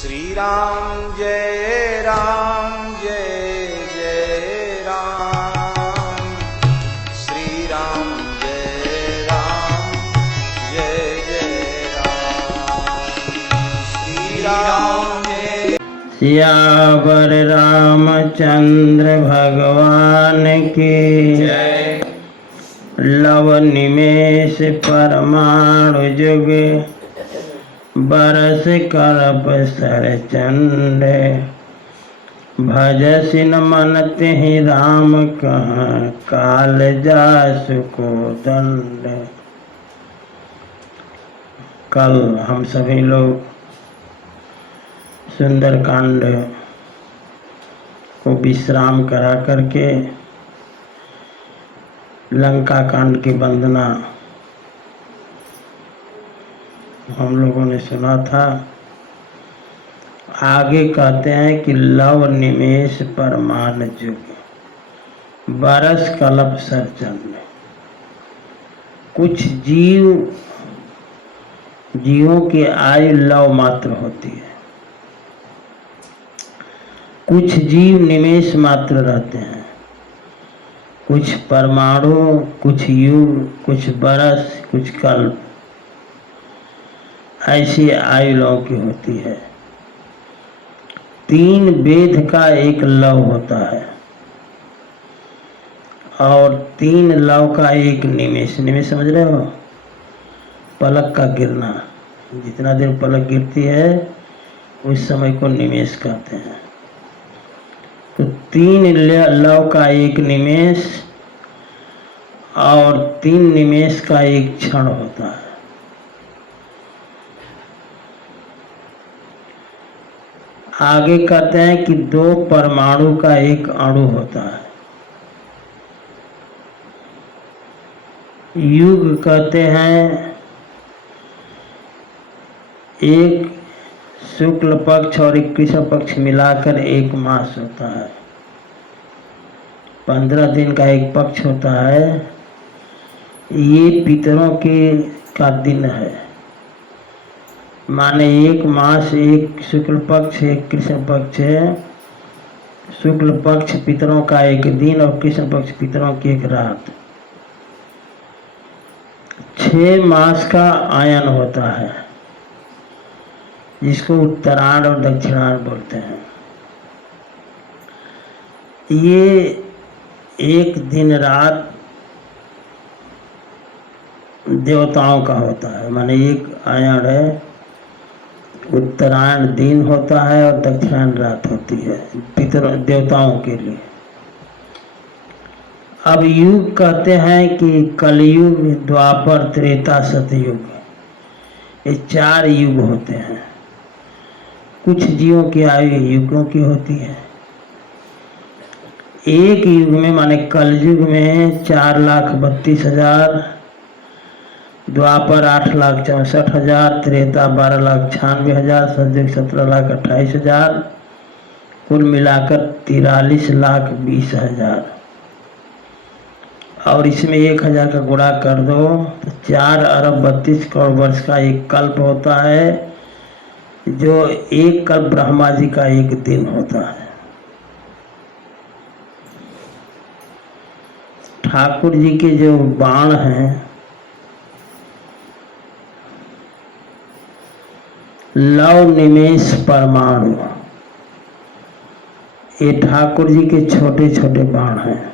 श्री राम जय जय राम, श्री राम जय राम, श्री राम जय। सियावर रामचंद्र भगवान की जय। लव निमेष परमाणु जुग बरस कल्प सर चंड, भजसि न मन तिहि राम कहाँ काल जासु को दंड। कल हम सभी लोग सुंदरकांड को विश्राम करा करके लंका कांड की वंदना हम लोगों ने सुना था। आगे कहते हैं कि लव निमेष परमान जुग बरस कल्प सर चंड। कुछ जीवों की आयु लव मात्र होती है, कुछ जीव निमेष मात्र रहते हैं, कुछ परमाणु, कुछ युग, कुछ बरस, कुछ कल्प, ऐसी आयु लव की होती है। 3 वेद का एक लव होता है और 3 लव का एक निमेष। निमेष समझ रहे हो? पलक का गिरना, जितना देर पलक गिरती है उस समय को निमेष कहते हैं। तो 3 लव का एक निमेष और 3 निमेष का एक क्षण होता है। आगे कहते हैं कि 2 परमाणु का एक अणु होता है। युग कहते हैं एक शुक्ल पक्ष और 21 पक्ष मिलाकर एक मास होता है। 15 दिन का एक पक्ष होता है। ये पितरों का दिन है, माने एक मास, एक शुक्ल पक्ष, एक कृष्ण पक्ष है। शुक्ल पक्ष पितरों का एक दिन और कृष्ण पक्ष पितरों की एक रात। 6 मास का आयन होता है जिसको उत्तरायण और दक्षिणायन बोलते हैं। ये एक दिन रात देवताओं का होता है, माने एक आयन है। उत्तरायण दिन होता है और दक्षिणायन रात होती है पितरों देवताओं के लिए। अब युग कहते हैं कि कलयुग, द्वापर, त्रेता, सतयुग, ये 4 युग होते हैं। कुछ जीवों की आयु युगों की होती है। एक युग में माने कलयुग में 4,32,000, द्वापर 8,64,000, त्रेता 12,96,000, सतयुग 17,28,000, कुल मिलाकर 43,20,000। और इसमें 1,000 का गुणा कर दो तो 4,32 करोड़ वर्ष का एक कल्प होता है, जो एक कल्प ब्रह्मा जी का एक दिन होता है। ठाकुर जी के जो बाण हैं, लव निमेष परमाणु, ये ठाकुर जी के छोटे छोटे बाण हैं।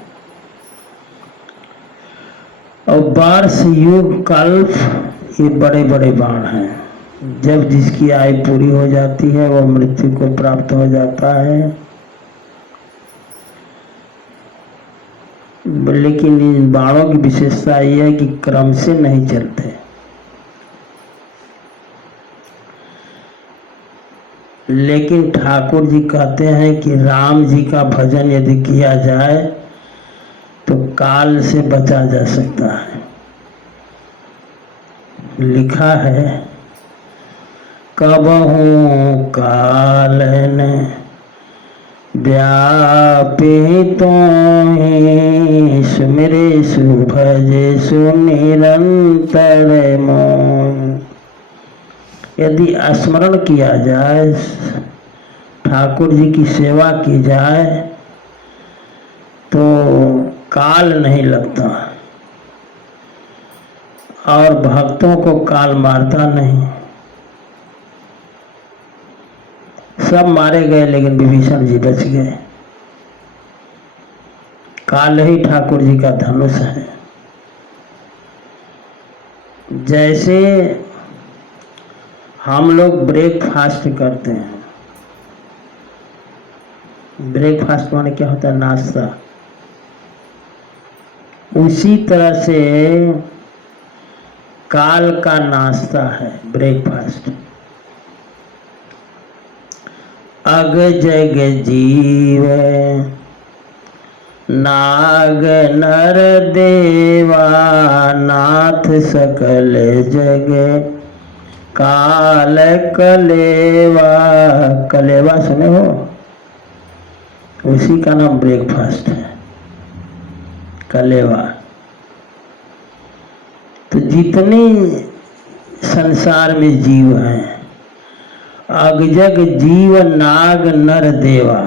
और वर्ष, युग, कल्प, ये बड़े बड़े बाण हैं। जब जिसकी आयु पूरी हो जाती है वो मृत्यु को प्राप्त हो जाता है। लेकिन इन बाणों की विशेषता यह है कि क्रम से नहीं चलते। लेकिन ठाकुर जी कहते हैं कि राम जी का भजन यदि किया जाए तो काल से बचा जा सकता है। लिखा है, कबहू काल ने व्यापितो ही सुमिरे सुभजे सुनिरंतर मोह। यदि स्मरण किया जाए ठाकुर जी की सेवा की जाए तो काल नहीं लगता और भक्तों को काल मारता नहीं। सब मारे गए लेकिन विभीषण जी बच गए। काल ही ठाकुर जी का धनुष है। जैसे हम लोग ब्रेकफास्ट करते हैं, ब्रेकफास्ट माने क्या होता है? नाश्ता। उसी तरह से काल का नाश्ता है ब्रेकफास्ट। अग जग जीव नाग नर देवा नाथ सकल जग काल कलेवा। कलेवा सुने हो? उसी का नाम ब्रेकफास्ट है, कलेवा। तो जितने संसार में जीव हैं, अगजग जीव नाग नर देवा,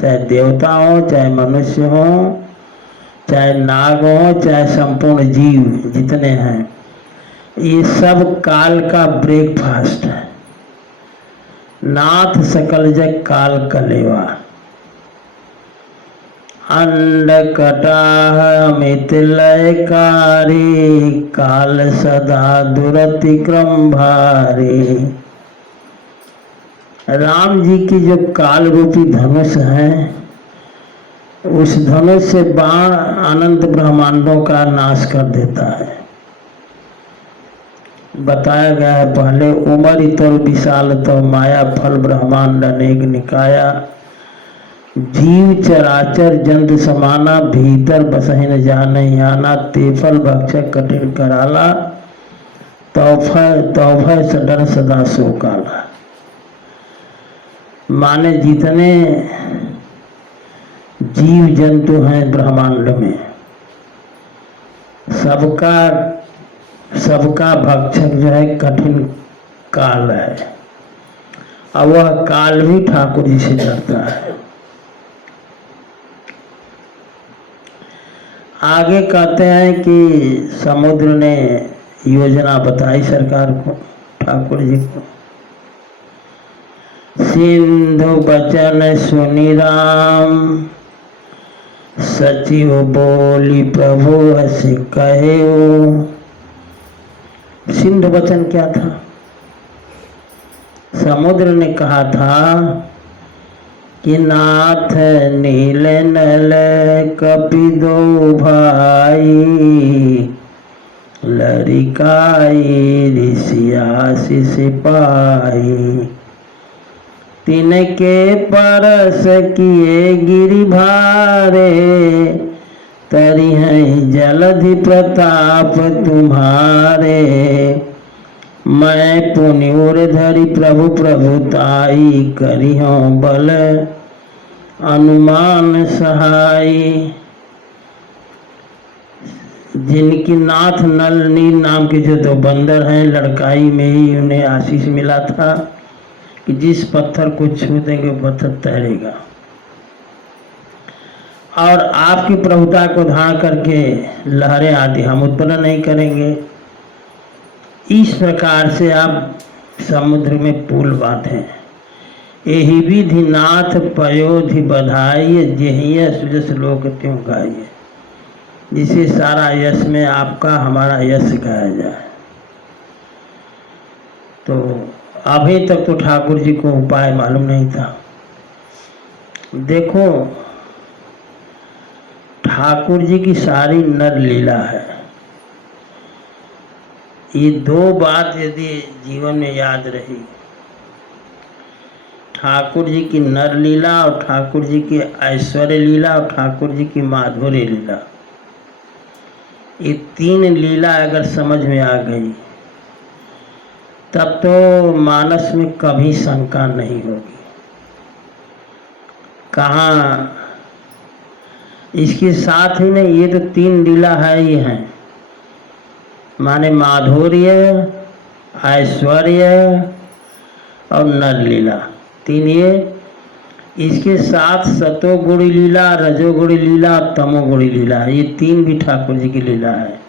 चाहे देवता हो, चाहे मनुष्य हो, चाहे नाग हो, चाहे संपूर्ण जीव जितने हैं, ये सब काल का ब्रेकफास्ट है। नाथ सकल जग काल कलेवा। अंड कटाह अमित लयकारी काल सदा दुरतिक्रम भारी। राम जी की जो काल रूपी धनुष है, उस धनुष से बाण अनंत ब्रह्मांडों का नाश कर देता है। बताया गया है पहले, उमर इतर विशाल तो माया फल ब्रह्मांड अनेक निकाया। जीव चराचर जंतु समाना भीतर बसहिन जाने आना। तेफल भक्षक कठिन कराला तौफा सडर सदा सो काला। माने जितने जीव जंतु हैं ब्रह्मांड में, सबका भक्षक जो है कठिन काल है। और वह काल भी ठाकुर जी से डरता है। आगे कहते हैं कि समुद्र ने योजना बताई सरकार को, ठाकुर जी को। सिंधु बचन सुनि राम सचिव बोली प्रभु हसी कहे। सिंधु वचन क्या था? समुद्र ने कहा था कि नाथ नील नल कपि दो भाई लरिकाई ऋषियासी सिपाही। तिनके परस किए गिरि भारे तरी हैं जलधि प्रताप तुम्हारे। मैं पुनि उर धरि प्रभु प्रभुताई करी हूँ बल अनुमान सहाई। जिनकी नाथ नल नील नाम के जो दो बंदर हैं, लड़काई में ही उन्हें आशीष मिला था कि जिस पत्थर को छू देंगे वो पत्थर तैरेगा। और आपकी प्रभुता को धारण करके लहरें आदि हम उत्पन्न नहीं करेंगे। इस प्रकार से आप समुद्र में पुल बांधे। यही विधि नाथ पयोधि बधाई जेहिय सुजस लोक त्यों गाइए। जिसे सारा यश में आपका हमारा यश गाया जाए। तो अभी तक तो ठाकुर जी को उपाय मालूम नहीं था। देखो, ठाकुर जी की सारी नर लीला है। ये दो बात यदि जीवन में याद रही, ठाकुर जी की नर लीला और ठाकुर जी की ऐश्वर्य लीला और ठाकुर जी की माधुर्य लीला, ये तीन लीला अगर समझ में आ गई तब तो मानस में कभी शंका नहीं होगी। कहाँ इसके साथ ही नहीं, ये तो तीन लीला है ही हैं, माने माधुर्य, ऐश्वर्य और नर लीला, तीन ये इसके साथ सतोगुणी लीला, रजोगुणी लीला, तमोगुणी लीला, ये तीन भी ठाकुर जी की लीला है।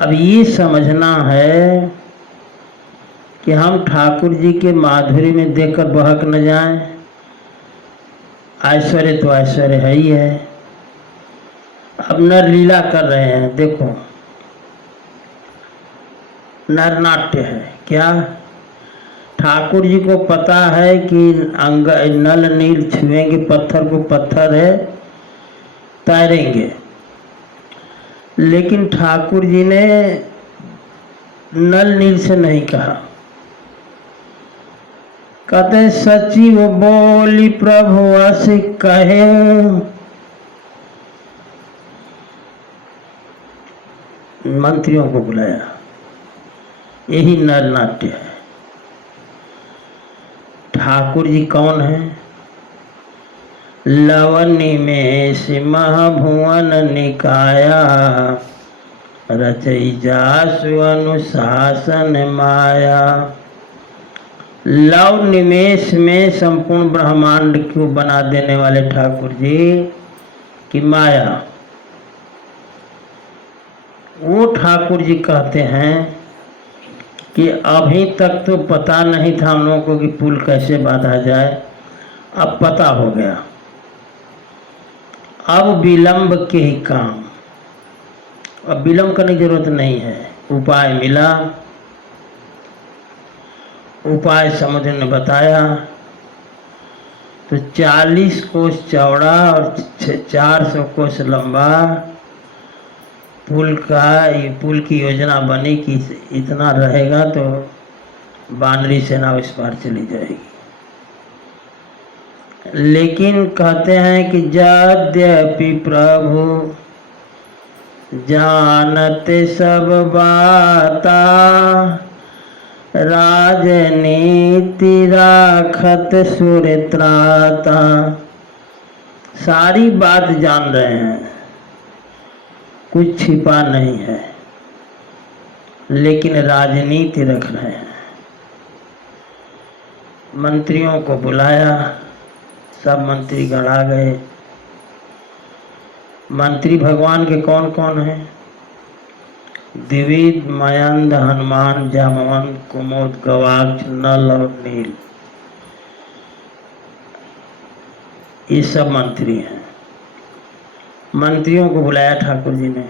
अब ये समझना है कि हम ठाकुर जी के माधुर्य में देखकर बहक न जाएं। ऐश्वर्य तो ऐश्वर्य है ही है। अब नर लीला कर रहे हैं, देखो नर नाट्य है। क्या ठाकुर जी को पता है कि अंग नल नील छुएंगे पत्थर को, पत्थर है, तैरेंगे, लेकिन ठाकुर जी ने नल नील से नहीं कहा। कहते सची वो बोली प्रभु अस कहे, मंत्रियों को बुलाया। यही नर नाट्य है। ठाकुर जी कौन है? लवनी में सिमह भुवन निकाया, रचई जासु अनुशासन माया। लव निमेश में संपूर्ण ब्रह्मांड को बना देने वाले ठाकुर जी की माया, वो ठाकुर जी कहते हैं कि अभी तक तो पता नहीं था हम लोगों को कि पुल कैसे बांधा जाए, अब पता हो गया। अब विलंब के ही काम, अब विलंब करने की जरूरत नहीं है। उपाय मिला, उपाय समुद्र ने बताया। तो 40 कोस चौड़ा और 400 कोस लंबा पुल की योजना बनी कि इतना रहेगा तो बानरी सेना उस पार चली जाएगी। लेकिन कहते हैं कि यद्यपि प्रभु जानते सब बाता, राजनीति राखत सुरत्राता। सारी बात जान रहे हैं, कुछ छिपा नहीं है, लेकिन राजनीति रख रहे हैं। मंत्रियों को बुलाया, सब मंत्री गण आ गए। मंत्री भगवान के कौन कौन हैं? द्विविद, मयंद, हनुमान, जामवंत, कुमुद, गवाक्ष, नल और नील, ये सब मंत्री हैं। मंत्रियों को बुलाया ठाकुर जी ने।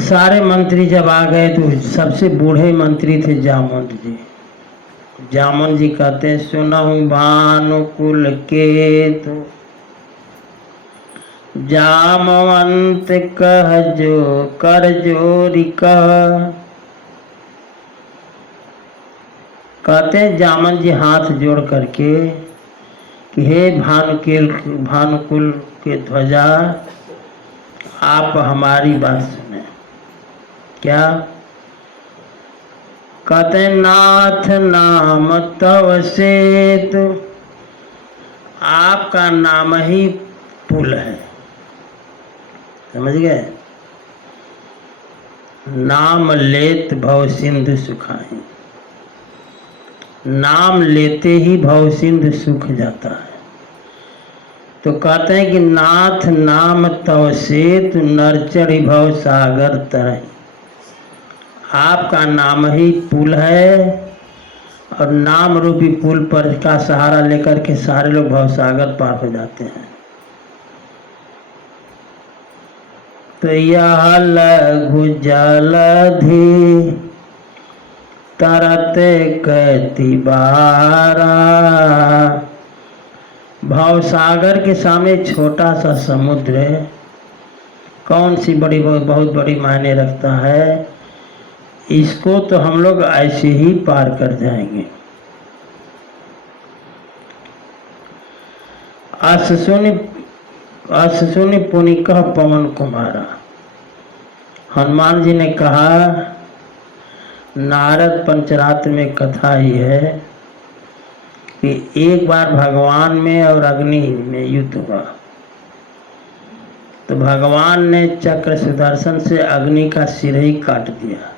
सारे मंत्री जब आ गए तो सबसे बूढ़े मंत्री थे जामवंत जी। जामवंत जी कहते हैं सुनहु भानुकुल केतु, जामवंत कह जो कर जोरी कह। कहते हैं जामवंत जी हाथ जोड़ करके कि हे भानुकुल के ध्वजा, आप हमारी बात सुने। क्या कहते हैं? नाथ नाम तव सेतु, आपका नाम ही पुल है। समझ गए? नाम लेत भव सिंधु सुखाई, नाम लेते ही भव सिंधु सूख जाता है। तो कहते हैं कि नाथ नाम तव सेतु, नरचढ़ भव सागर तरही। आपका नाम ही पुल है, और नाम रूपी पुल पर का सहारा लेकर के सारे लोग भव सागर पार हो जाते हैं। तो यह लघु जलधि तरत कहती बारा। भव सागर के सामने छोटा सा समुद्र है, कौन सी बड़ी बहुत बड़ी मायने रखता है। इसको तो हम लोग ऐसे ही पार कर जाएंगे। असुनि पुनिकः पवन कुमारा। हनुमान जी ने कहा, नारद पंचरात्र में कथा ही है कि एक बार भगवान में और अग्नि में युद्ध हुआ, तो भगवान ने चक्र सुदर्शन से अग्नि का सिर ही काट दिया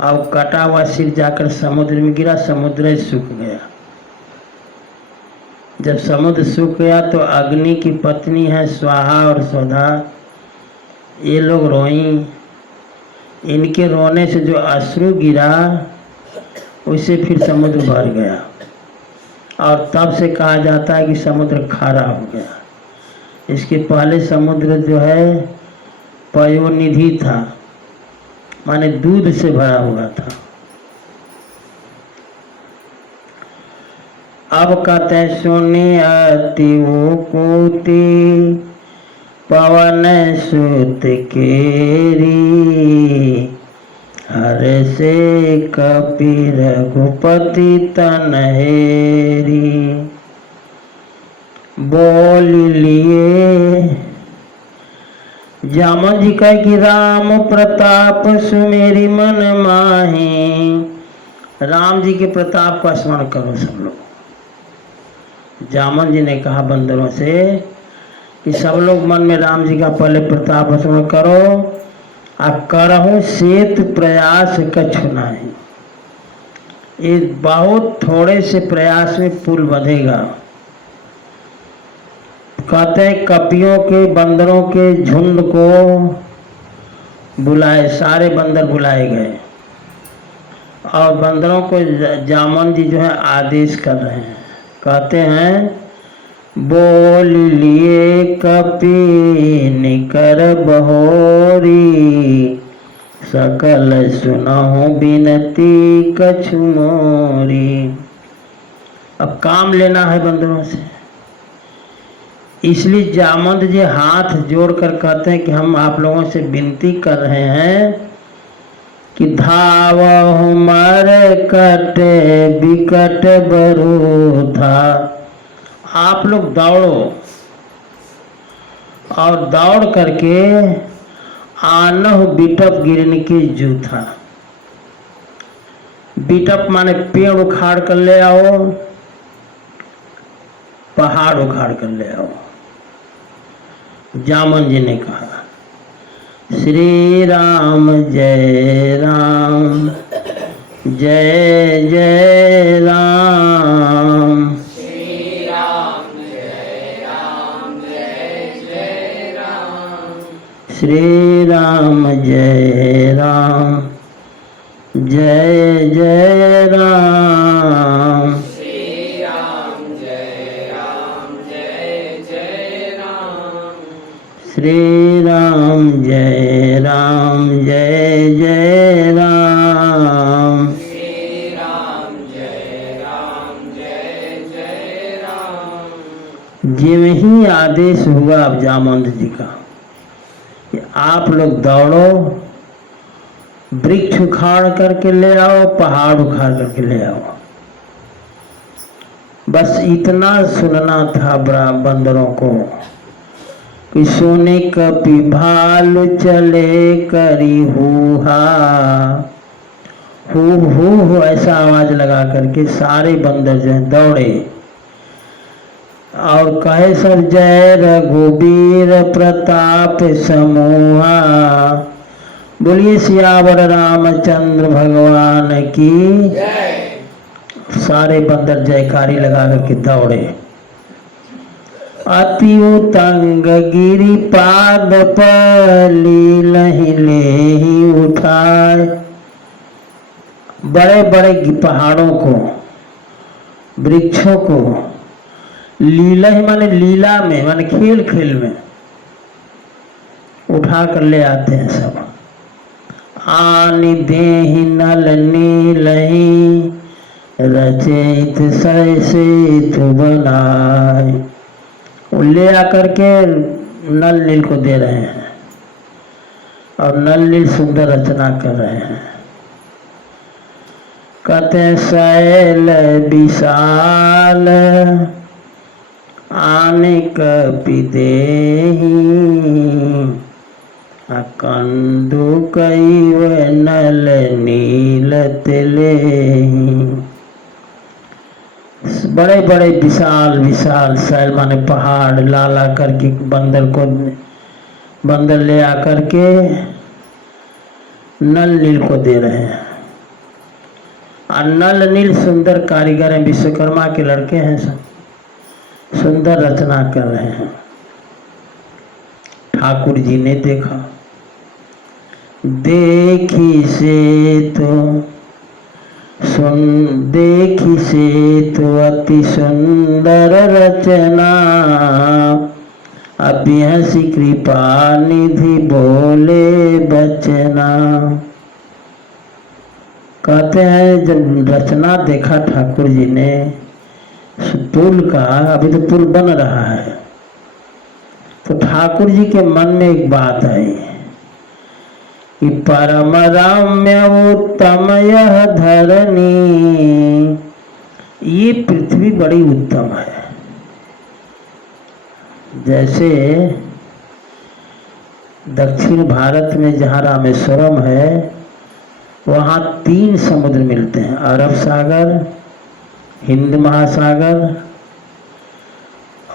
अब कटा हुआ सिर जाकर समुद्र में गिरा, समुद्र सूख गया। जब समुद्र सूख गया तो अग्नि की पत्नी है स्वाहा और सौधा, ये लोग रोईं। इनके रोने से जो अश्रु गिरा उससे फिर समुद्र भर गया, और तब से कहा जाता है कि समुद्र खारा हो गया। इसके पहले समुद्र जो है पयोनिधि था, माने दूध से भरा हुआ था। अब कहते सुनी अति कोटि पवन सुत केरी, हर से कपि रघुपति तनहेरी। बोल लिए जामन जी कह कि राम प्रताप सुमेरी मन माही। राम जी के प्रताप का स्मरण करो सब लोग। जामन जी ने कहा बंदरों से कि सब लोग मन में राम जी का पहले प्रताप स्मरण करो। आ करहूँ सेत प्रयास कछु नाही, ये बहुत थोड़े से प्रयास में पुल बंधेगा। कहते हैं कपियों के बंदरों के झुंड को बुलाए, सारे बंदर बुलाए गए और बंदरों को जामन जी जो है आदेश कर रहे हैं। कहते हैं बोल लिए कपि निकर बहोरी, सकल सुनहु बिनती कछु मोरी। अब काम लेना है बंदरों से, इसलिए जामवंत जी हाथ जोड़कर कहते हैं कि हम आप लोगों से विनती कर रहे हैं कि धावहु मर कट बिकट बरूथा। आप लोग दौड़ो और दौड़ करके आनहु बिटप गिरने की जूथा। बिटप माने पेड़ उखाड़ कर ले आओ, पहाड़ उखाड़ कर ले आओ। जामन जी ने कहा श्री राम जय राम जय जय राम। श्री राम जय राम जय जय राम। श्री राम जय राम जय जय राम। श्री राम जय राम जय जय राम। श्री राम जय राम जय जय राम। श्री राम जय राम जय जय राम। जिम ही आदेश हुआ अब जामवंत जी का कि आप लोग दौड़ो, वृक्ष उखाड़ करके ले आओ, पहाड़ उखाड़ करके ले आओ। बस इतना सुनना था बंदरों को कि सोने कपि भालू चले करी हुहा। हु ऐसा आवाज लगा करके सारे बंदर जो है दौड़े और कहे सब जय रघुबीर प्रताप समूहा। बोलिए सियावर रामचंद्र भगवान की जय। सारे बंदर जयकारी लगा करके दौड़े। अति उतंग गिरी पाद पर लीलहि लेहि उठाए। बड़े बड़े पहाड़ों को, वृक्षों को लीला ही माने लीला में, माने खेल खेल में उठा कर ले आते हैं सब। आनि देहि नल नीलहि रचयित सेतु बनाए। वो ले आकर के नल नील को दे रहे हैं और नल नील सुंदर रचना कर रहे हैं। कहते शैल विशाल आने कपि देहि कंदु कैव नल नील तिलेहि। बड़े बड़े विशाल विशाल शैल माने पहाड़ ला करके बंदर ले आकर के नल नील को दे रहे हैं। और नल नील सुंदर कारीगर हैं, विश्वकर्मा के लड़के हैं, सब सुंदर रचना कर रहे हैं। ठाकुर जी ने देखा, देखी से तो अति सुंदर रचना, अभी हंसी कृपा निधि बोले बचना। कहते हैं जब रचना देखा ठाकुर जी ने पुल का, अभी तो पुल बन रहा है, तो ठाकुर जी के मन में एक बात आई कि परम रम्य उत्तम यह धरनी, ये पृथ्वी बड़ी उत्तम है। जैसे दक्षिण भारत में जहाँ रामेश्वरम है, वहाँ 3 समुद्र मिलते हैं, अरब सागर, हिंद महासागर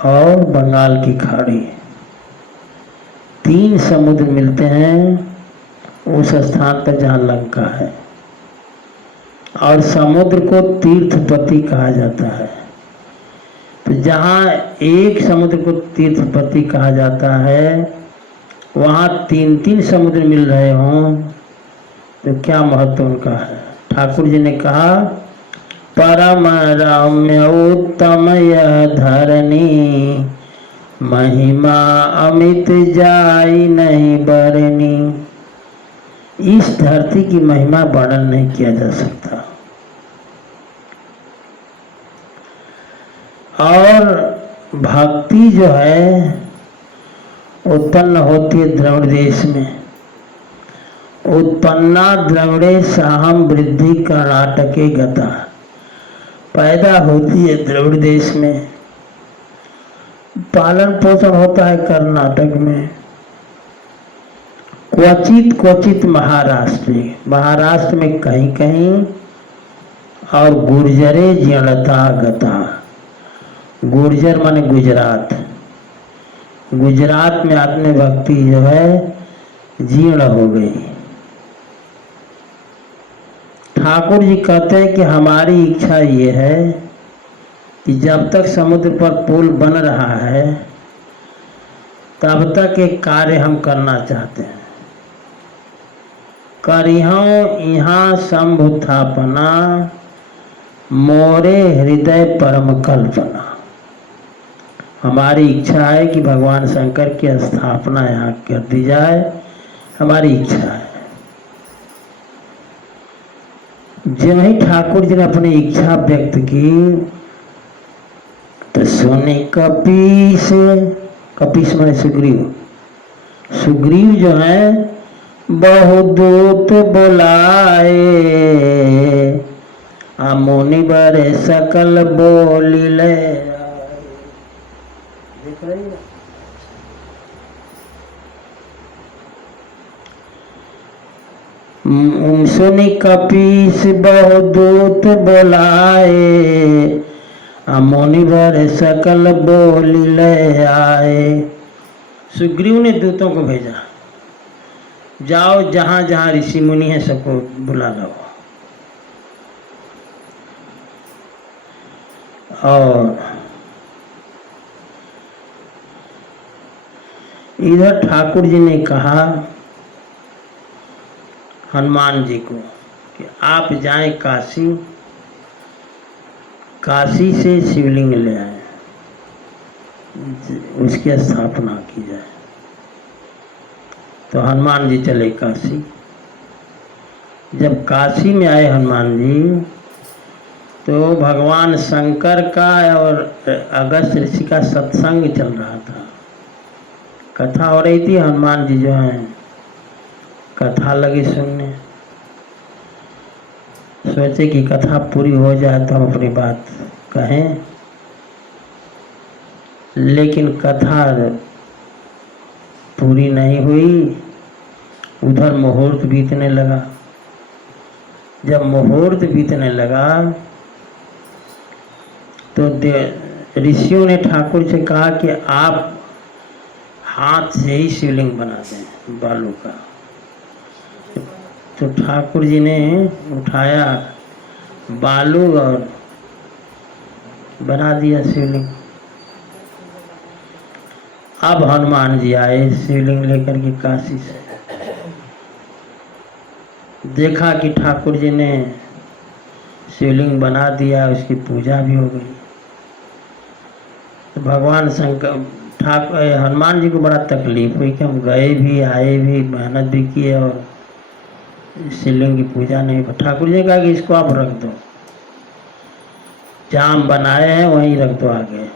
और बंगाल की खाड़ी। 3 समुद्र मिलते हैं उस स्थान पर जहाँ लंका है, और समुद्र को तीर्थपति कहा जाता है। तो जहाँ एक समुद्र को तीर्थपति कहा जाता है, वहाँ 3-3 समुद्र मिल रहे हों तो क्या महत्व उनका है। ठाकुर जी ने कहा परम रम्य उत्तम यह धरनी, महिमा अमित जाई नहीं बरनी। इस धरती की महिमा वर्णन नहीं किया जा सकता। और भक्ति जो है उत्पन्न होती है द्रविड़ देश में। उत्पन्ना द्रविड़े साहम वृद्धि कर्नाटके गता, पैदा होती है द्रविड़ देश में, पालन पोषण होता है कर्नाटक में, क्वचित महाराष्ट्र में कहीं कहीं, और गुर्जरे जीर्णता गता, गुर्जर माने गुजरात में आत्म भक्ति जो है जीर्ण हो गई। ठाकुर जी कहते हैं कि हमारी इच्छा ये है कि जब तक समुद्र पर पुल बन रहा है तब तक एक कार्य हम करना चाहते हैं। करिहं यहाँ संभुत्थापना, मोरे हृदय परम कल्पना। हमारी इच्छा है कि भगवान शंकर की स्थापना यहाँ कर दी जाए, हमारी इच्छा है। जब ही ठाकुर जी ने अपनी इच्छा व्यक्त की तो सुने कपीस माने सुग्रीव जो है बहुदूत बुलाए, मुनि बरे सकल बोलिले। देख रही है? सुनी कपीस बहुदूत बुलाए, मुनि बर सकल बोलिले आए। सुग्रीव ने दूतों को भेजा, जाओ जहां जहां ऋषि मुनि है सबको बुला लो। और इधर ठाकुर जी ने कहा हनुमान जी को कि आप जाएं काशी से शिवलिंग ले आए, उसकी स्थापना की जाए। तो हनुमान जी चले काशी। जब काशी में आए हनुमान जी तो भगवान शंकर का और अगस्त ऋषि का सत्संग चल रहा था, कथा हो रही थी। हनुमान जी जो हैं कथा लगे सुनने, सोचे कि कथा पूरी हो जाए तो हम अपनी बात कहें, लेकिन कथा पूरी नहीं हुई। उधर मुहूर्त बीतने लगा। जब मुहूर्त बीतने लगा तो ऋषियों ने ठाकुर से कहा कि आप हाथ से ही शिवलिंग बना दें बालू का। तो ठाकुर जी ने उठाया बालू और बना दिया शिवलिंग। अब हनुमान जी आए शिवलिंग लेकर के काशी से, देखा कि ठाकुर जी ने शिवलिंग बना दिया, उसकी पूजा भी हो गई। तो भगवान शंकर ठाकुर हनुमान जी को बड़ा तकलीफ हुई कि हम गए भी आए भी मेहनत भी किए और शिवलिंग की पूजा नहीं। ठाकुर जी ने कहा कि इसको आप रख दो, जहाँ हम बनाए हैं वहीं रख दो आगे।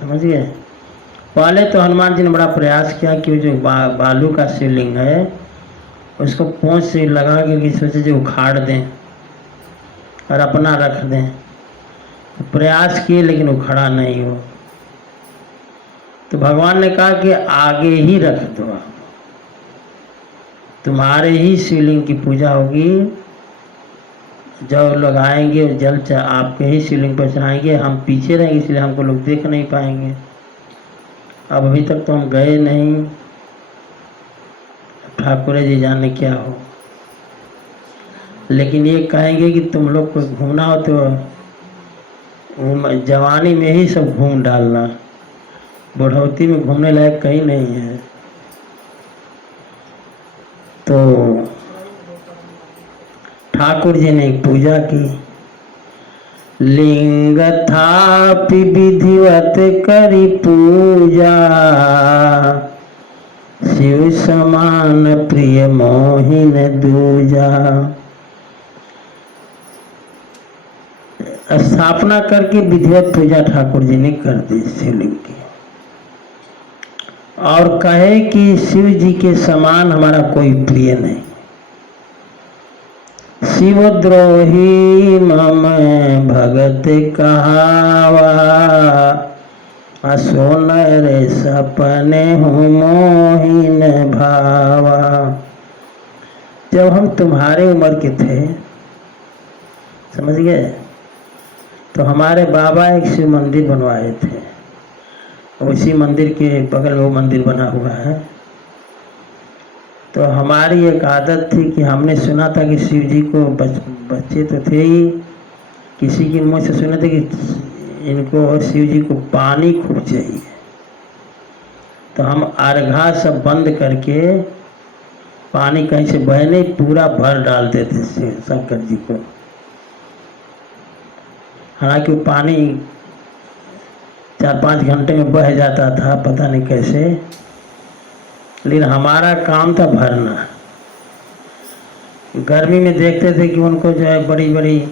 समझ गए। पहले तो हनुमान जी ने बड़ा प्रयास किया कि जो बालू का शिवलिंग है उसको पोंछ से लगा के सोचे जो उखाड़ दें और अपना रख दें। तो प्रयास किए लेकिन उखड़ा नहीं हो। तो भगवान ने कहा कि आगे ही रख दो, तुम्हारे ही शिवलिंग की पूजा होगी, जब लोग आएंगे जल आपके ही शिवलिंग पर चढ़ाएंगे, हम पीछे रहेंगे इसलिए हमको लोग देख नहीं पाएंगे। अब अभी तक तो हम गए नहीं, ठाकुर जी जाने क्या हो। लेकिन ये कहेंगे कि तुम लोग को घूमना हो तो जवानी में ही सब घूम डालना, बुढ़ौती में घूमने लायक कहीं नहीं है। तो ठाकुर जी ने पूजा की, लिंग थापि विधिवत करी पूजा, शिव समान प्रिय मोहिन दूजा। स्थापना करके विधिवत पूजा ठाकुर जी ने कर दी शिवलिंग की, और कहे कि शिव जी के समान हमारा कोई प्रिय नहीं। शिवद्रोही मम भगत कहावा, सोनर सपने हूँ मोहिन भावा। जब हम तुम्हारे उम्र के थे, समझ गए, तो हमारे बाबा एक शिव मंदिर बनवाए थे। उसी मंदिर के बगल में वो मंदिर बना हुआ है। तो हमारी एक आदत थी कि हमने सुना था कि शिव जी को बच्चे तो थे ही, किसी के मुँह से सुने थे कि इनको शिव जी को पानी खूब चाहिए। तो हम अर्घा सब बंद करके पानी कहीं से बह नहीं, पूरा भर डालते थे शंकर जी को। हालांकि वो पानी 4-5 घंटे में बह जाता था, पता नहीं कैसे, लेकिन हमारा काम था भरना। गर्मी में देखते थे कि उनको जो है बड़ी बड़ी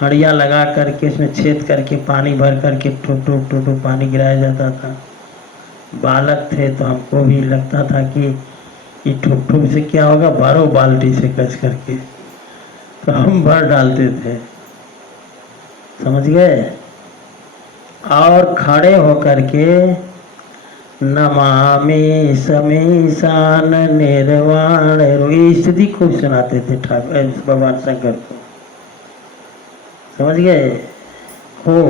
हड़िया लगा करके इसमें छेद करके पानी भर करके ठुक ठुक ठुक ठुक पानी गिराया जाता था। बालक थे तो हमको भी लगता था कि ये ठुक ठुक से क्या होगा, भरो बाल्टी से कस करके। तो हम भर डालते थे, समझ गए। और खड़े होकर के नमामि समीसान निर्वाण स्थिति खूब सुनाते थे ठाकुर भगवान शंकर को, समझ गए। हो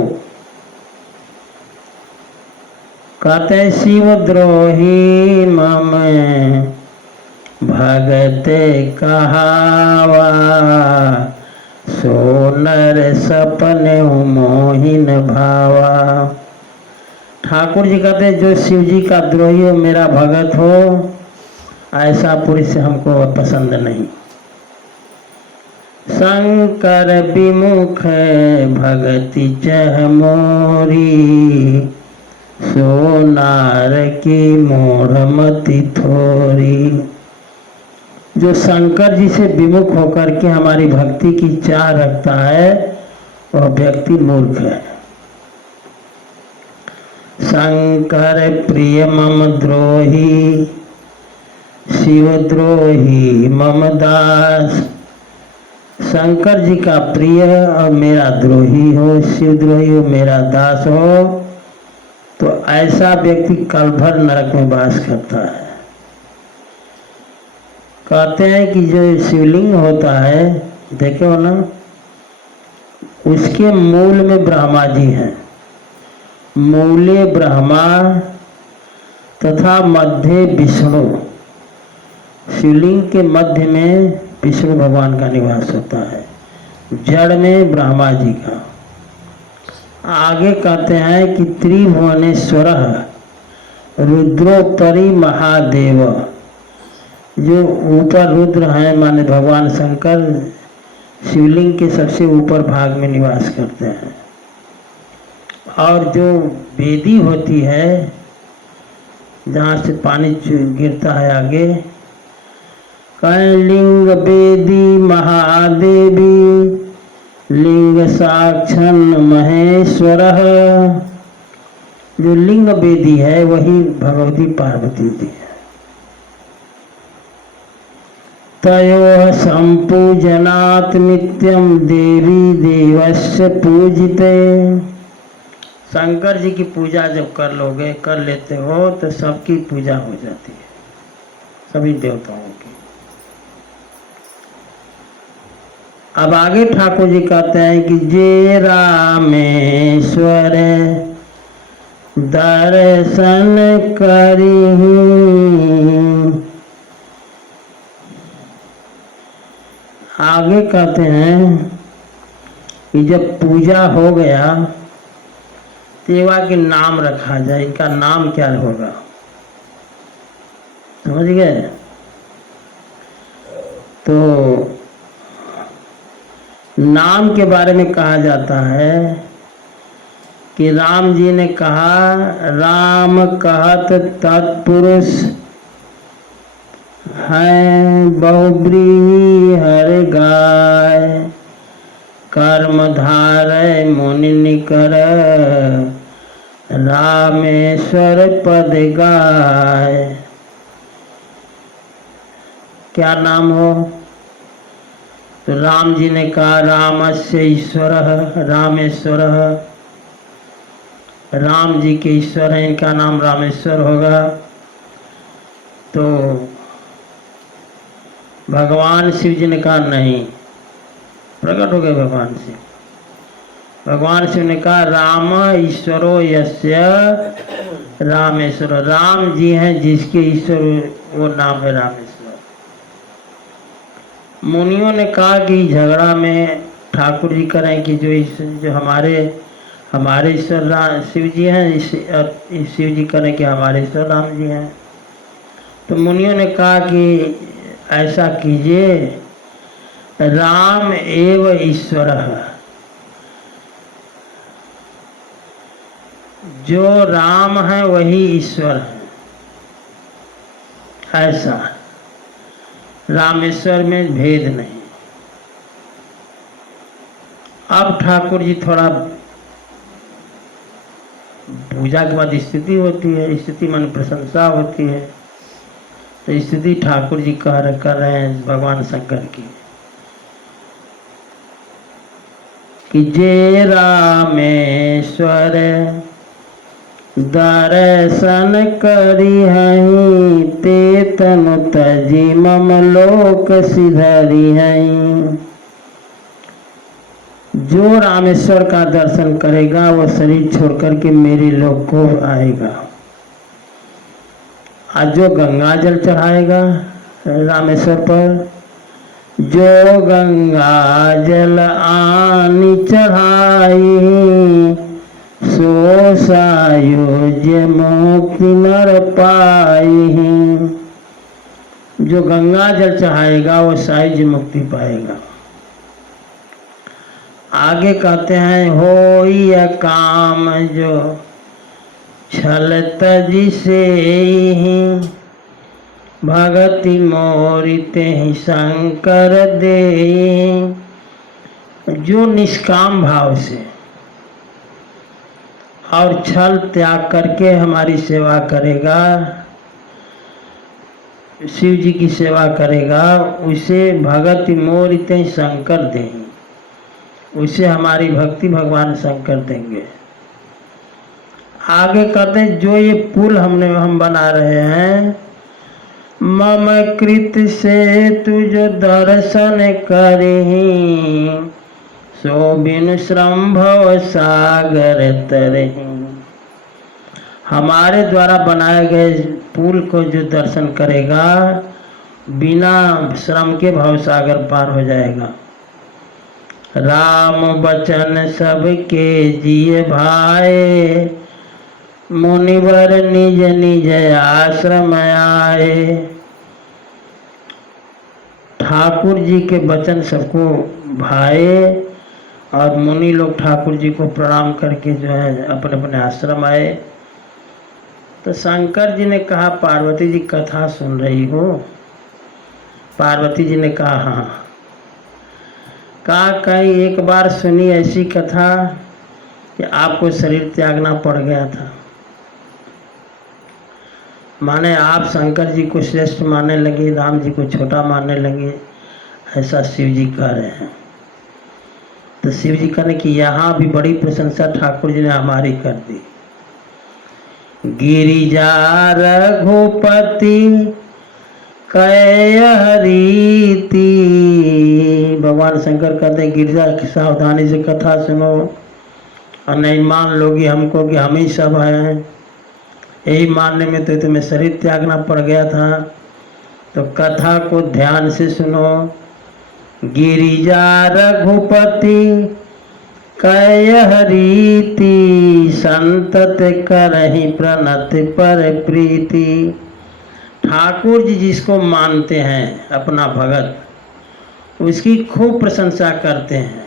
कहते शिवद्रोही मम भगत कहावा, सोनर सपने मोहिन भावा। ठाकुर जी कहते जो शिव जी का द्रोही हो, मेरा भगत हो, ऐसा पुरुष हमको पसंद नहीं। शंकर विमुख भगति चह मोरी, सोनार की मूढ़मति थोरी। जो शंकर जी से विमुख होकर के हमारी भक्ति की चाह रखता है वह व्यक्ति मूर्ख है। शंकर प्रिय मम द्रोही, शिव द्रोही मम दास। शंकर जी का प्रिय और मेरा द्रोही हो, शिव द्रोही हो, मेरा दास हो, तो ऐसा व्यक्ति कल भर नरक में वास करता है। कहते हैं कि जो शिवलिंग होता है, देखे हो ना, उसके मूल में ब्रह्मा जी हैं। मूले ब्रह्मा तथा मध्य विष्णु। शिवलिंग के मध्य में विष्णु भगवान का निवास होता है, जड़ में ब्रह्मा जी का। आगे कहते हैं कि त्रिभुवनेश्वर रुद्रोत्तरी महादेव, जो ऊपर रुद्र हैं माने भगवान शंकर शिवलिंग के सबसे ऊपर भाग में निवास करते हैं। और जो वेदी होती है जहाँ से पानी गिरता है आगे, लिंग वेदी महादेवी लिंग साक्षन महेश्वर, जो लिंग वेदी है वही भगवती पार्वती जी है। तयोः संपूजनात् नित्यं देवी देवस्य पूजिते। शंकर जी की पूजा जब कर लेते हो तो सबकी पूजा हो जाती है, सभी देवताओं की। अब आगे ठाकुर जी कहते हैं कि जे रामेश्वर दर्शन करिहि, आगे कहते हैं कि जब पूजा हो गया सेवा के नाम रखा जाए। इनका नाम क्या होगा, समझ गए? तो नाम के बारे में कहा जाता है कि राम जी ने कहा, राम कहत तत्पुरुष हैं बहुब्रीहि हर गाय, कर्म धारय मुनि निकर रामेश्वर पद गाय। क्या नाम हो? तो राम जी ने कहा रामस्य ईश्वर रामेश्वर, राम जी के ईश्वर हैं, इनका नाम रामेश्वर होगा। तो भगवान शिव जी ने कहा नहीं, प्रकट हो गए भगवान शिव। भगवान शिव ने कहा राम ईश्वरो यस्य रामेश्वर, राम जी हैं जिसके ईश्वर वो नाम है रामेश्वर। मुनियों ने कहा कि झगड़ा में ठाकुर जी करें कि जो हमारे ईश्वर शिव जी हैं, शिव जी करें कि हमारे ईश्वर राम जी हैं। तो मुनियों ने कहा कि ऐसा कीजिए, राम एव ईश्वर, जो राम है वही ईश्वर है, ऐसा रामेश्वर में भेद नहीं। अब ठाकुर जी थोड़ा पूजा के बाद स्तुति होती है, स्तुति मन प्रशंसा होती है, तो स्तुति ठाकुर जी कर रहे हैं भगवान शंकर की कि जे रामेश्वर दर्शन करिहहि, ते तनु तजी मम लोक सिधरिहहि। जो रामेश्वर का दर्शन करेगा वो शरीर छोड़कर के मेरे लोक को आएगा। आज जो गंगा जल चढ़ाएगा रामेश्वर पर, जो गंगा जल आनी चढ़ाई, सो सायुज्य मुक्ति नर पाई। जो गंगा जल चढ़ाएगा वो सायुज्य मुक्ति पाएगा। आगे कहते हैं होई काम जो छल तजी से ही, भगति मोरी ते ही शंकर दे। जो निष्काम भाव से और छल त्याग करके हमारी सेवा करेगा, शिव जी की सेवा करेगा, उसे भगति मोरी ते ही शंकर दे, उसे हमारी भक्ति भगवान शंकर देंगे। आगे कहते हैं जो ये पुल हम बना रहे हैं, मम कृत से तुझ दर्शन करहि, सो बिनु श्रम भव सागर तरहि। हमारे द्वारा बनाए गए पुल को जो दर्शन करेगा बिना श्रम के भवसागर पार हो जाएगा। राम बचन सबके जिए भाए, मुनिवर निज निज आश्रम आए। ठाकुर जी के वचन सबको भाए और मुनि लोग ठाकुर जी को प्रणाम करके जो है अपने अपने आश्रम आए। तो शंकर जी ने कहा, पार्वती जी कथा सुन रही हो? पार्वती जी ने कहा हाँ। कहा कहीं एक बार सुनी ऐसी कथा कि आपको शरीर त्यागना पड़ गया था, माने आप शंकर जी को श्रेष्ठ मानने लगे, राम जी को छोटा मानने लगे, ऐसा शिव जी कह रहे हैं। तो शिव जी कहने कि यहाँ भी बड़ी प्रशंसा ठाकुर जी ने हमारी कर दी। गिरिजा रघुपति कह रीति, भगवान शंकर कहते हैं गिरिजा की सावधानी से कथा सुनो और नहीं मान लोगी हमको कि हम ही सब हैं। यही मानने में तो तुम्हें शरीर त्यागना पड़ गया था, तो कथा को ध्यान से सुनो। गिरिजा रघुपति कह रीति, संतत करहि प्रणत पर प्रीति। ठाकुर जी जिसको मानते हैं अपना भगत, उसकी खूब प्रशंसा करते हैं,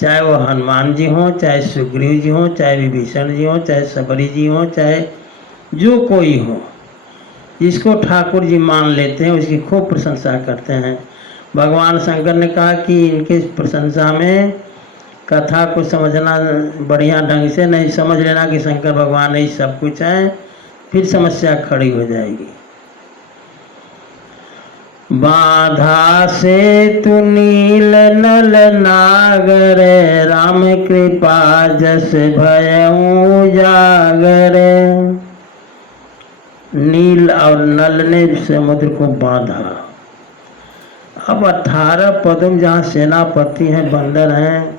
चाहे वो हनुमान जी हों, चाहे सुग्रीव जी हों, चाहे विभीषण जी हों, चाहे सबरी जी हों, चाहे जो कोई हो, जिसको ठाकुर जी मान लेते हैं उसकी खूब प्रशंसा करते हैं। भगवान शंकर ने कहा कि इनके प्रशंसा में कथा को समझना बढ़िया ढंग से, नहीं समझ लेना कि शंकर भगवान ही सब कुछ है, फिर समस्या खड़ी हो जाएगी। बाधा से तु नील नल नागर, राम कृपा जस भयउ जागर। नील और नल ने समुद्र को बांधा। अब 18 पदम जहाँ सेनापति हैं, बंदर हैं,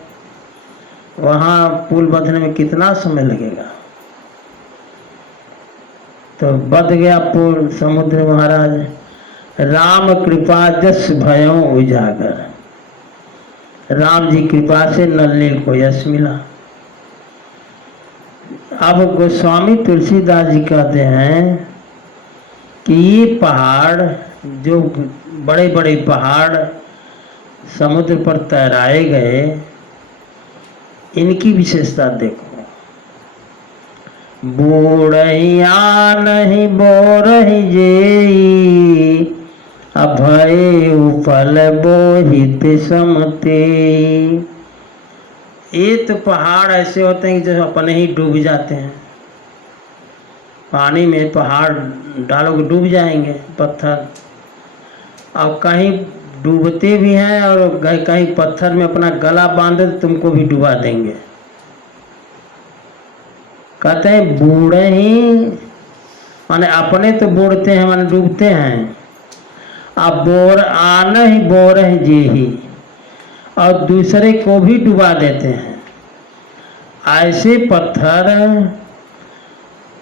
वहाँ पुल बंधने में कितना समय लगेगा? तो बंध गया पुल, समुद्र महाराज। राम कृपा जस भयउ उजागर, राम जी कृपा से नल नील को यश मिला। अब गोस्वामी तुलसीदास जी कहते हैं कि ये पहाड़, जो बड़े बड़े पहाड़ समुद्र पर तैराए गए, इनकी विशेषता देखो। बूढ़िया नहीं बोरहि जेई, अभय उपल बोहित समते। ये तो पहाड़ ऐसे होते हैं कि जो अपने ही डूब जाते हैं। पानी में पहाड़ डालोगे डूब जाएंगे पत्थर, और कहीं डूबते भी हैं और कहीं पत्थर में अपना गला बांधे तो तुमको भी डुबा देंगे। कहते हैं बूढ़े ही, माने अपने तो बूढ़ते हैं, माने डूबते हैं। अब बोर आन ही बोर ही जे ही, और दूसरे को भी डुबा देते हैं। ऐसे पत्थर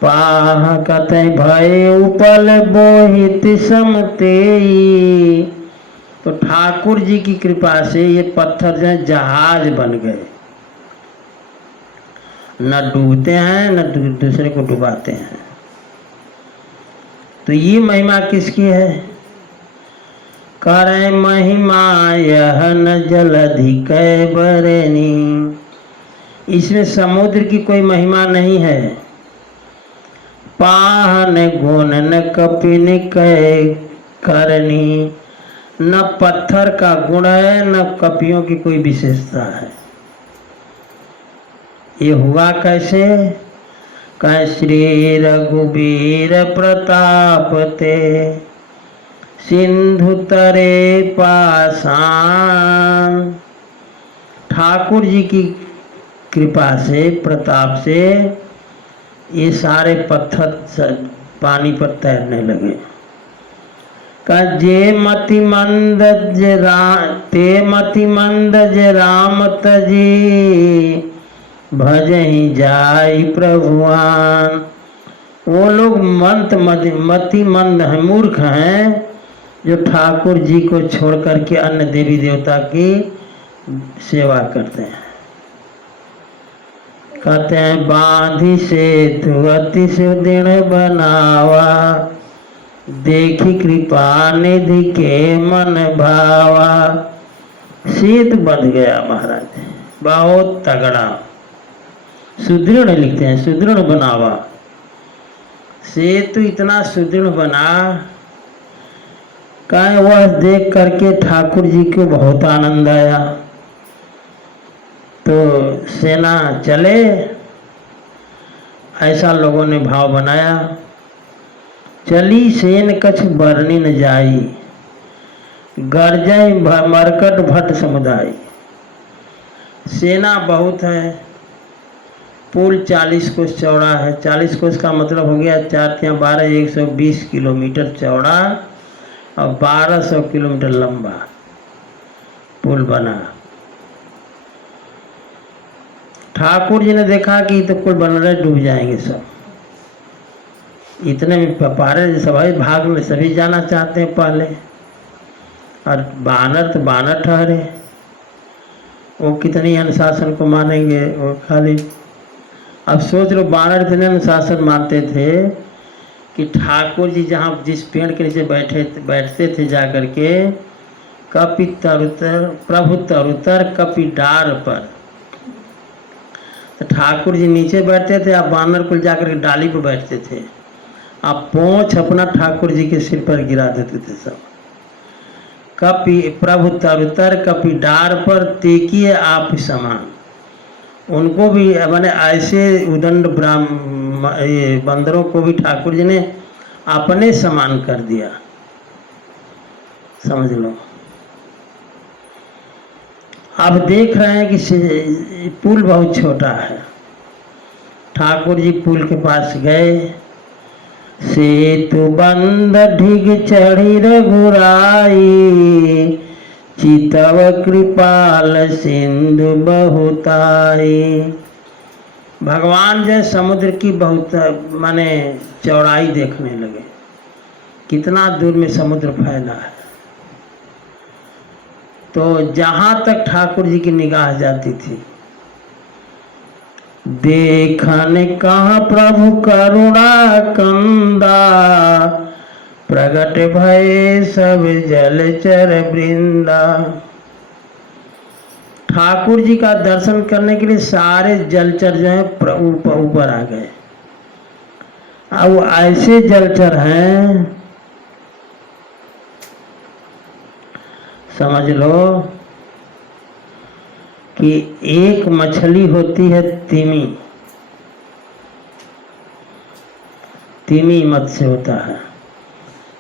पाह कहते हैं भय उपल बोहित समते। तो ठाकुर जी की कृपा से ये पत्थर जो है जहाज बन गए, न डूबते हैं न दूसरे को डुबाते हैं। तो ये महिमा किसकी है? करे महिमा यह न जलधि कै बरनी। इसमें समुद्र की कोई महिमा नहीं है। पाहन गुण न कपिन कै करनी, न पत्थर का गुण है न कपियों की कोई विशेषता है। ये हुआ कैसे? कह श्री रघुबीर प्रताप ते, सिंधु तरे पाषाण। ठाकुर जी की कृपा से, प्रताप से ये सारे पत्थर पानी पर तैरने लगे। कह जे मति मंद ते मति मंद जे राम तजी, भजहि जाई प्रभुआन। वो लोग मति मंद हैं, मूर्ख हैं, जो ठाकुर जी को छोड़ करके अन्य देवी देवता की सेवा करते हैं। कहते हैं बांधी सेतु अति सुदृढ़ बनावा, देखी कृपा निधि के मन भावा। सेतु बंध गया महाराज, बहुत तगड़ा। सुदृढ़ लिखते हैं, सुदृढ़ बनावा। सेतु इतना सुदृढ़ बना, कहे वह देख करके ठाकुर जी को बहुत आनंद आया। तो सेना चले, ऐसा लोगों ने भाव बनाया। चली सेन कछ बरनी न जाई, गरजय मरकट भट्ट समुदाय। सेना बहुत है, पुल 40 कोस चौड़ा है। 40 कोस का मतलब हो गया 4×12 120 किलोमीटर चौड़ा और 1200 किलोमीटर लंबा पुल बना। ठाकुर जी ने देखा कि तो पुल बन रहे, डूब जाएंगे सब। इतने में पारे सभी भाग में सभी जाना चाहते हैं पहले, और बानर तो बानर ठहरे, वो कितनी अनुशासन को मानेंगे। वो खाली अब सोच लो, बानर इतने अनुशासन मानते थे कि ठाकुर जी जहाँ जिस पेड़ के नीचे बैठते थे जा कर के, कपि तरुतर प्रभु तरुतर कपि डार पर। तो ठाकुर जी नीचे बैठते थे, आप बानर कुल जाकर के डाली पर बैठते थे। आप पोंछ अपना ठाकुर जी के सिर पर गिरा देते थे सब। कपि प्रभु तरुतर कपि डार पर तेकिए आप समान। उनको भी मैंने ऐसे उदंड बंदरों को भी ठाकुर जी ने अपने समान कर दिया, समझ लो। अब देख रहे हैं कि पुल बहुत छोटा है। ठाकुर जी पुल के पास गए। सेतु बंद ढिग चढ़ी रघुराई, चितव कृपाल सिंधु बहुताई। भगवान जो समुद्र की बहुत माने चौड़ाई देखने लगे, कितना दूर में समुद्र फैला है। तो जहाँ तक ठाकुर जी की निगाह जाती थी, देखने कहाँ प्रभु करुणा कंदा, प्रगट भय सब जलचर वृंदा। ठाकुर जी का दर्शन करने के लिए सारे जलचर जो है ऊपर आ गए। अब वो ऐसे जलचर हैं, समझ लो कि एक मछली होती है तिमी, तिमी मत्स्य होता है,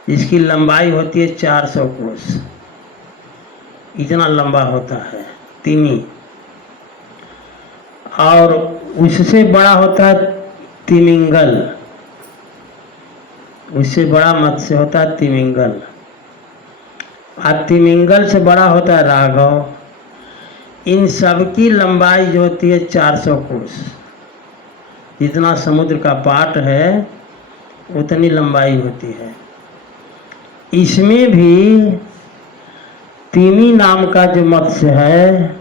इसकी लंबाई होती है 400 कोस, इतना लंबा होता है तिमी। और उससे बड़ा होता है तिमिंगल, उससे बड़ा मत्स्य होता है तिमिंगल। और तिमिंगल से बड़ा होता है राघव। इन सब की लंबाई जो होती है 400 कोस, जितना समुद्र का पाट है उतनी लंबाई होती है। इसमें भी तिमी नाम का जो मत्स्य है,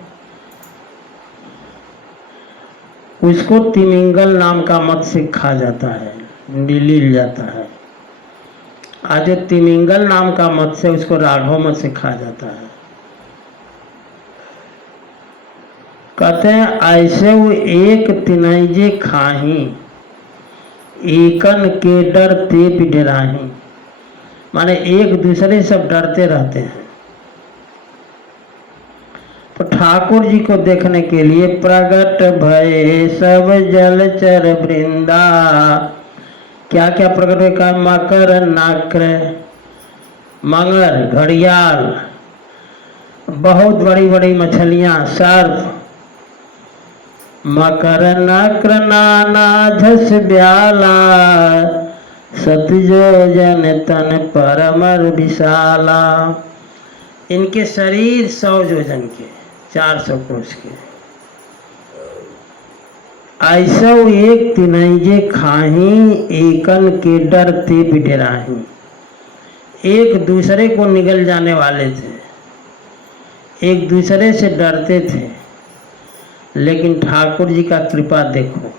उसको तिमिंगल नाम का मत्स्य खा जाता है, लील जाता है। आज जो तिमिंगल नाम का मत्स्य उसको राघव मत्स्य खा जाता है। कहते हैं ऐसे वो एक तिनैजे खाही, एकन के डर ते भी डराही। माने एक दूसरे सब डरते रहते हैं। तो ठाकुर जी को देखने के लिए प्रगट भय सब जलचर वृंदा। क्या क्या प्रकट हुए का? मकर, नाक्र, मगर, घड़ियाल, बहुत बड़ी बड़ी मछलियां, सर्प, मकर नक्र नाना झस ब्याला, सतजो जन तन परमर विशाला। इनके शरीर 100 योजन के, 400 कोस के। ऐसा एक तिनैजे खाही, एकन के डर ते बिडराही। एक दूसरे को निगल जाने वाले थे, एक दूसरे से डरते थे। लेकिन ठाकुर जी का कृपा देखो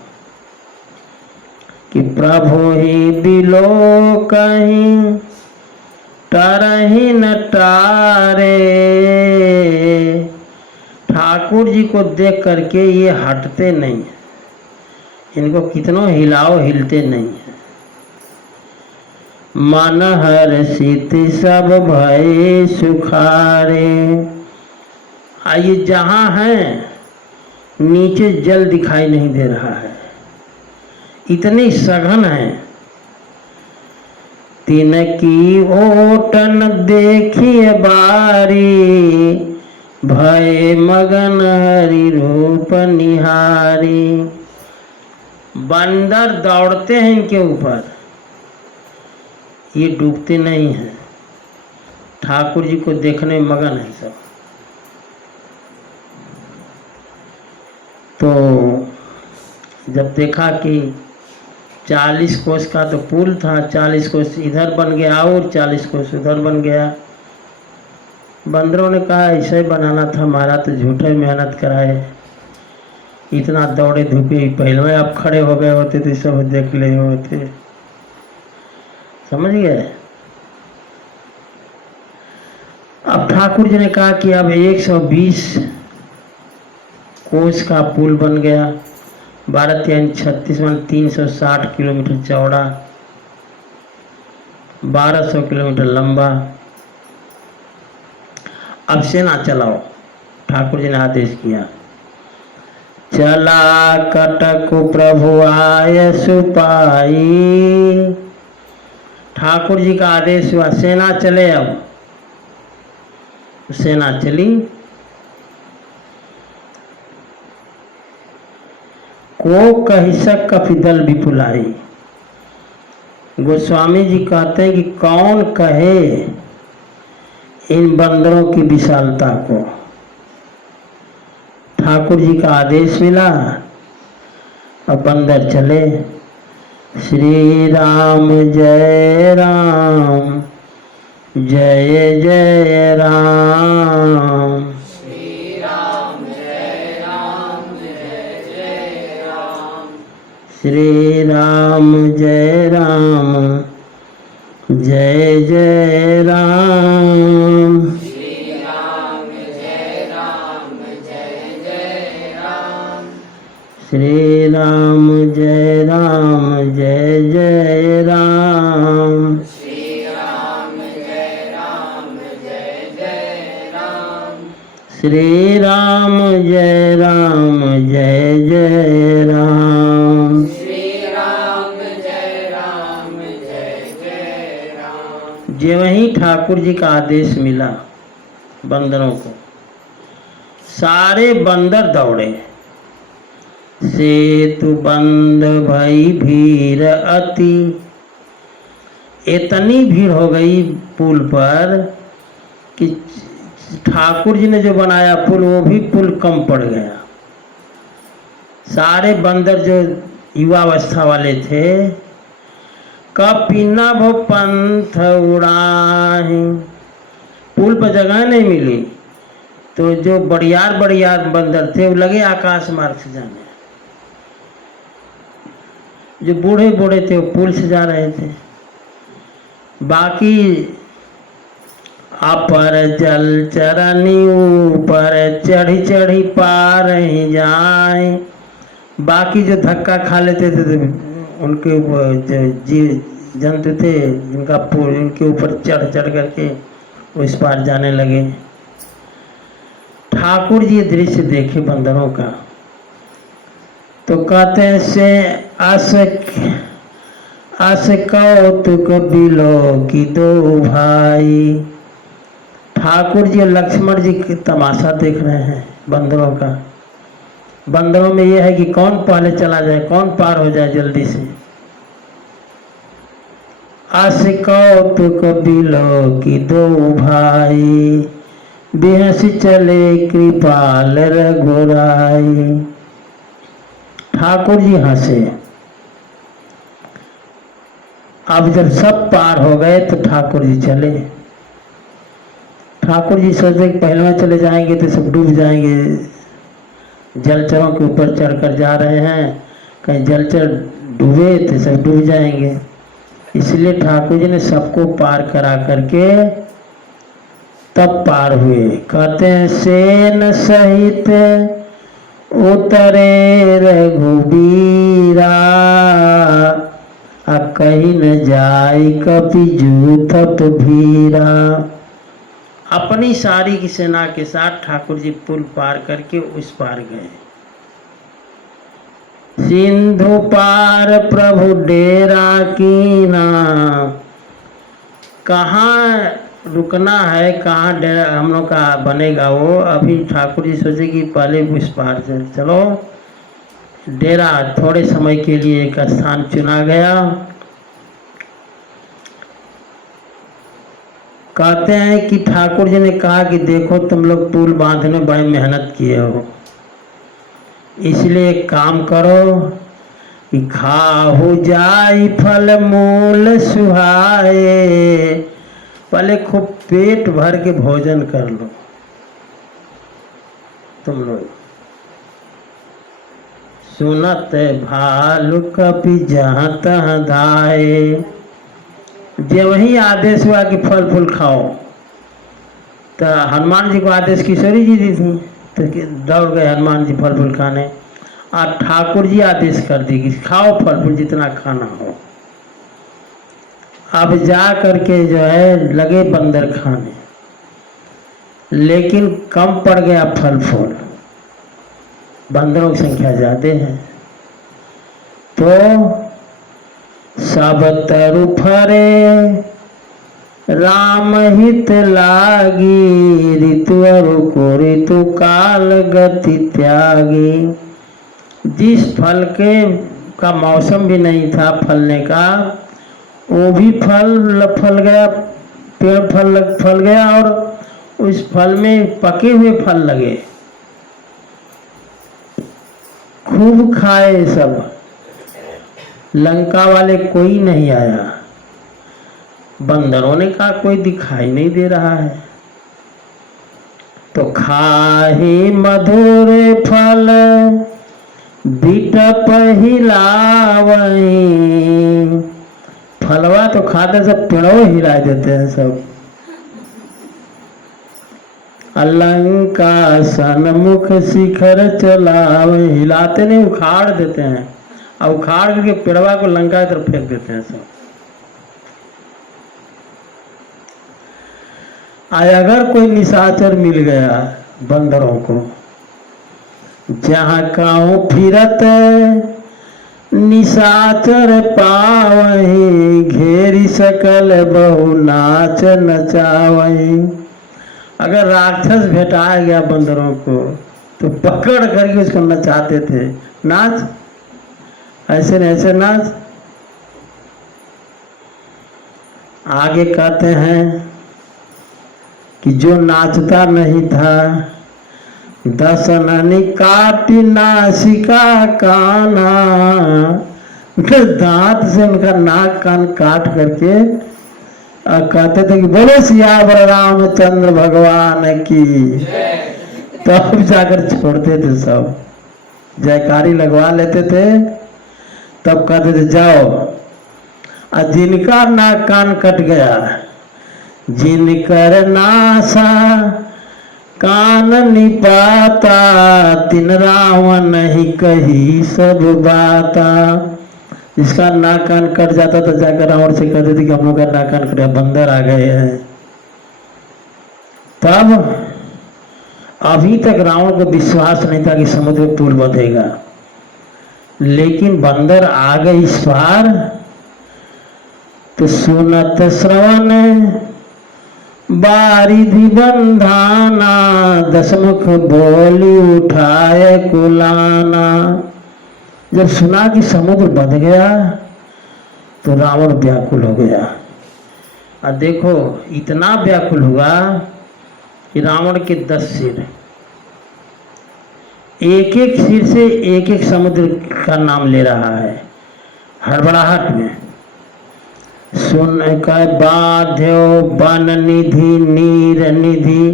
कि प्रभु ही बिलो कहीं तरही न टारे। ठाकुर जी को देख करके ये हटते नहीं हैं, इनको कितनों हिलाओ हिलते नहीं है। मन हर्षित सब भय सुखारे। आइए जहाँ हैं नीचे जल दिखाई नहीं दे रहा है, इतनी सघन है। तिनकी ओटन देखिए बारी, भय मगन हरि रूप निहारी। बंदर दौड़ते हैं इनके ऊपर, ये डूबते नहीं हैं, ठाकुर जी को देखने में मगन है सब। तो जब देखा कि 40 कोस का तो पुल था, 40 कोस इधर बन गया और 40 कोस उधर बन गया। बंदरों ने कहा ऐसे ही बनाना था, हमारा तो झूठे मेहनत कराए, इतना दौड़े धूपे, पहले में आप खड़े हो गए होते तो सब देख ले होते। समझ गए। अब ठाकुर जी ने कहा कि अब 120 कोस का पुल बन गया, 12×36 360 किलोमीटर चौड़ा, 1200 किलोमीटर लंबा। अब सेना चलाओ, ठाकुर जी ने आदेश किया। चला कटक प्रभु आय सुपाई। ठाकुर जी का आदेश हुआ, सेना चले। अब सेना चली। को कही सक कपिदल विपुलाई। गोस्वामी जी कहते हैं कि कौन कहे इन बंदरों की विशालता को। ठाकुर जी का आदेश मिला, अब बंदर चले। श्री राम जय राम, जय जय राम। श्री राम जय राम, जय जय राम। श्री राम जय राम, जय जय राम। श्री राम जय राम, जय जय राम। श्री राम जय राम, जय जय राम। श्री राम जय राम, जय जय राम। श्री राम जय राम, जय जय राम। श्री राम जय राम, जय जय राम। जे वहीं ठाकुर जी का आदेश मिला बंदरों को, सारे बंदर दौड़े। सेतु बंद भई भीड़ अति। इतनी भीड़ हो गई पुल पर कि ठाकुर जी ने जो बनाया पुल, वो भी पुल कम पड़ गया। सारे बंदर जो युवावस्था वाले थे, कपिनभ पंथ उड़ाही। पुल पर जगह नहीं मिली तो जो बड़ियार बड़ियार बंदर थे वो लगे आकाश मार्ग से जाने। जो बूढ़े बूढ़े थे वो पुल से जा रहे थे। बाकी अपर जल चरनी ऊपर चढ़ी चढ़ी पार ही जाए। बाकी जो धक्का खा लेते थे तो उनके जीव जंतु थे जिनका पुल, उनके ऊपर चढ़ चढ़ करके उस पार जाने लगे। ठाकुर जी ये दृश्य देखे बंदरों का तो कहते हैं से अस कौतुक बिलो की दो भाई। ठाकुर जी लक्ष्मण जी की तमाशा देख रहे हैं बंदरों का। बंदरों में यह है कि कौन पहले चला जाए, कौन पार हो जाए जल्दी से। अस कौतुक बिलो की दो भाई, बेहसी चले कृपाल रघुराई। ठाकुर जी हंसे। अब जब सब पार हो गए तो ठाकुर जी चले। ठाकुर जी सोचे कि पहलवान चले जाएंगे तो सब डूब जाएंगे, जलचरों के ऊपर चढ़कर जा रहे हैं, कहीं जलचर डूबे तो सब डूब जाएंगे। इसलिए ठाकुर जी ने सबको पार करा करके तब पार हुए। कहते हैं सेन सहित उतरे रघुबीरा, कहीं न जाय कपि जूथप भीरा। अपनी सारी की सेना के साथ ठाकुर जी पुल पार करके उस पार गए। सिंधु पार प्रभु डेरा कीना, कहाँ रुकना है, कहाँ डेरा हम लोग का बनेगा वो। अभी ठाकुर जी सोचे कि पहले उस पार चलो। डेरा थोड़े समय के लिए एक स्थान चुना गया। कहते हैं कि ठाकुर जी ने कहा कि देखो तुम लोग पुल बांधने में बड़ी मेहनत किए हो, इसलिए एक काम करो कि खाओ जाई फल मूल सुहाए, पहले खूब पेट भर के भोजन कर लो तुम लोग। सुनत भालु कपि जहाँ तहाँ धाये, जब वही आदेश हुआ कि फल फूल खाओ, तो हनुमान जी को आदेश किशोरी जी दी थी, तो दौड़ गए हनुमान जी फल फूल खाने। और ठाकुर जी आदेश कर दी कि खाओ फल फूल जितना खाना हो। अब जा करके जो है लगे बंदर खाने, लेकिन कम पड़ गया फल फूल, बंदरों की संख्या ज्यादा है। तो सब तरु फरे राम हित लागी, ऋतु अरु को ऋतु काल गति त्यागी। जिस फल के का मौसम भी नहीं था फलने का, वो भी फल गया, पेड़ फल गया, और उस फल में पके हुए फल लगे, खूब खाए सब। लंका वाले कोई नहीं आया, बंदरों ने कहा कोई दिखाई नहीं दे रहा है। तो खाही मधुर फल बिटप हिलावई, फलवा तो खाते सब पेड़ों हिला देते हैं सब। अलंका सन्मुख शिखर चलावे, हिलाते नहीं उखाड़ देते हैं, और उखाड़ करके पेड़वा को लंका की तरफ फेंक देते हैं सब। अगर कोई निशाचर मिल गया बंदरों को, जहाँ काऊ फिरत निशाचर पावही, घेरी सकल बहु नाच नचावही। अगर राक्षस भेटा गया बंदरों को तो पकड़ करके उसको नचाते थे, नाच ऐसे न ऐसे नाच। आगे कहते हैं कि जो नाचता नहीं था, दसननी काटी नासिका काना, दांत से उनका नाक कान काट करके कहते थे कि बोलो सियावर रामचंद्र भगवान की। तब जाकर छोड़ते थे सब, जयकारी लगवा लेते थे, तब कहते थे जाओ। और जिनका नाक कान कट गया, जिनकर नासा कान निपाता, तिन रावण नहीं कही सब बाता। जिसका नाक कान कट जाता तो जाकर रावण से कहते थे कि हम लोग का नाक कान कटा, बंदर आ गए हैं। तब अभी तक रावण को विश्वास नहीं था कि समुद्र पुल बंधेगा, लेकिन बंदर आ गए इस पार। तो सुनत श्रवण बारिधि बंधाना, दसमुख बोली उठाए कुलाना। जब सुना कि समुद्र बंध गया तो रावण व्याकुल हो गया। और देखो इतना व्याकुल हुआ कि रावण के 10 सिर, एक एक सिर से एक एक समुद्र का नाम ले रहा है हड़बड़ाहट में। सुन का बाध्यो वन निधि नीर निधि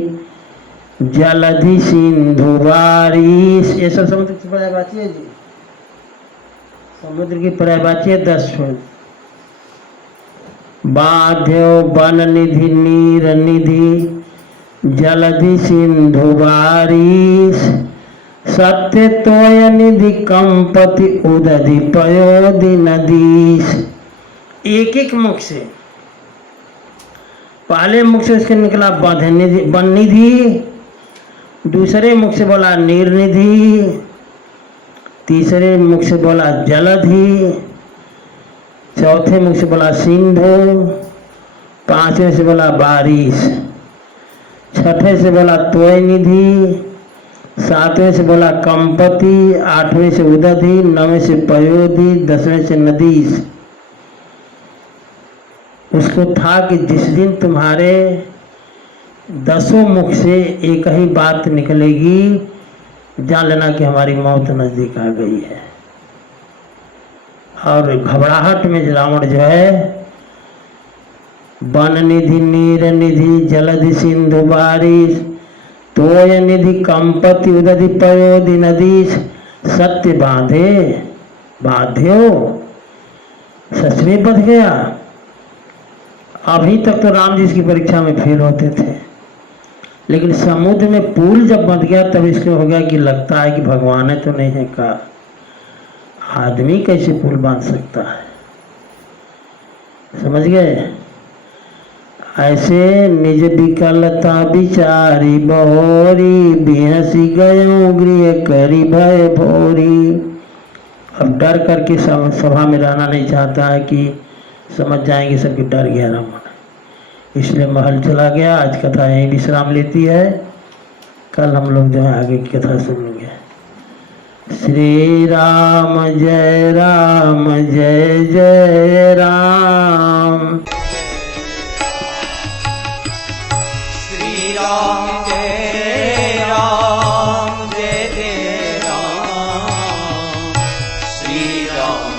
जलधि सिंधु बारिश। ये सब समुद्र की पर्यायवाची है जी, समुद्र की पर्यायवाची है 10 शब्द। बाध्यो वन निधि नीर निधि जलधि सिंधु बारिश सत्य तोय निधि कंपति उदधि पयोधि नदीश। एक एक मुख से, पहले मुख से उसके निकला वन निधि, दूसरे मुख से बोला नीर निधि, तीसरे मुख से बोला जलधि, चौथे मुख से बोला सिंधु, पांचवें से बोला बारिश, छठे से बोला तोय निधि, सातवें से बोला कंपति, आठवें से उदधि, नवें से पयोधि, 10वें से नदीश। उसको था कि जिस दिन तुम्हारे 10 मुख से एक ही बात निकलेगी, जान लेना कि हमारी मौत नजदीक आ गई है। और घबराहट में रावण जो है वन निधि नीर निधि जलधि सिंधु बारिश तोय निधि कंपति उदधि पयोधि नदीश सत्य बांधे बाध्यो, सच में बध गया। अभी तक तो राम जी इसकी परीक्षा में फेल होते थे, लेकिन समुद्र में पुल जब बंध गया तब इसको हो गया कि लगता है कि भगवान है तो नहीं है का, आदमी कैसे पुल बांध सकता है। समझ गए। ऐसे निज विकलता विचारी बहोरी बिहसी गयो गृह करी भय भोरी। अब डर करके सभा में रहना नहीं चाहता है कि समझ जाएंगे सबके डर गया रावण, इसलिए महल चला गया। आज कथा यहीं विश्राम लेती है, कल हम लोग जो है आगे की कथा सुनेंगे। श्री राम जय जय राम। श्री राम जय राम जय जय राम। श्री राम